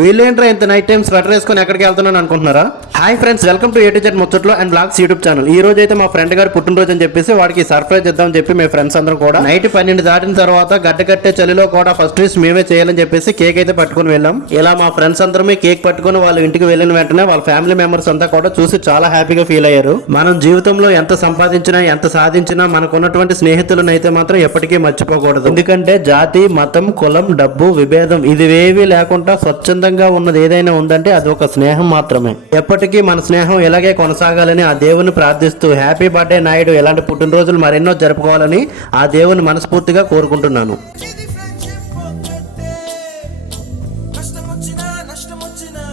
వీళ్ళేంట్రా ఇంత night time sweater వేసుకొని ఎక్కడికి వెళ్తున్నాను అనుకుంటున్నారా? Hi friends, welcome to A to Z ముచ్చట్లు అండ్ బ్లాగ్స్ యూట్యూబ్ ఛానల్. ఈ రోజు అయితే మా ఫ్రెండ్ గారు పుట్టినరోజు అని చెప్పేసి వాడికి సర్ప్రైజ్ ఇద్దామని చెప్పి మేము ఫ్రెండ్స్ అందరం కూడా నైట్ 12 దాటిన తర్వాత గడ్డకట్టే చలిలో కూడా ఫస్ట్ రీస్ మేమే చేయాలని చెప్పేసి కేక్ అయితే పట్టుకుని వెళ్ళాం. ఇలా మా ఫ్రెండ్స్ అందరమే కేక్ పట్టుకుని వాళ్ళ ఇంటికి వెళ్ళిన వెంటనే వాళ్ళ ఫ్యామిలీ మెంబర్స్ అంతా కూడా చూసి చాలా హ్యాపీగా ఫీల్ అయ్యారు. మనం జీవితంలో ఎంత సంపాదించినా ఎంత సాధించినా మనకున్నటువంటి స్నేహితులను అయితే మాత్రం ఎప్పటికీ మర్చిపోకూడదు. ఎందుకంటే జాతి, మతం, కులం, డబ్బు, విభేదం ఇదివేవీ లేకుండా స్వచ్ఛందంగా ఉన్నది ఏదైనా ఉందంటే అది ఒక స్నేహం మాత్రమే. ఎప్పటికీ మన స్నేహం ఇలాగే కొనసాగాలని ఆ దేవుని ప్రార్థిస్తూ హ్యాపీ బర్త్డే నాయుడు, ఇలాంటి పుట్టినరోజులు మరెన్నో జరుపుకోవాలని ఆ దేవుని మనస్ఫూర్తిగా కోరుకుంటున్నాను. ఇది ఫ్రెండ్షిప్ పొందంటే కష్టం వచ్చినా నష్టం వచ్చినా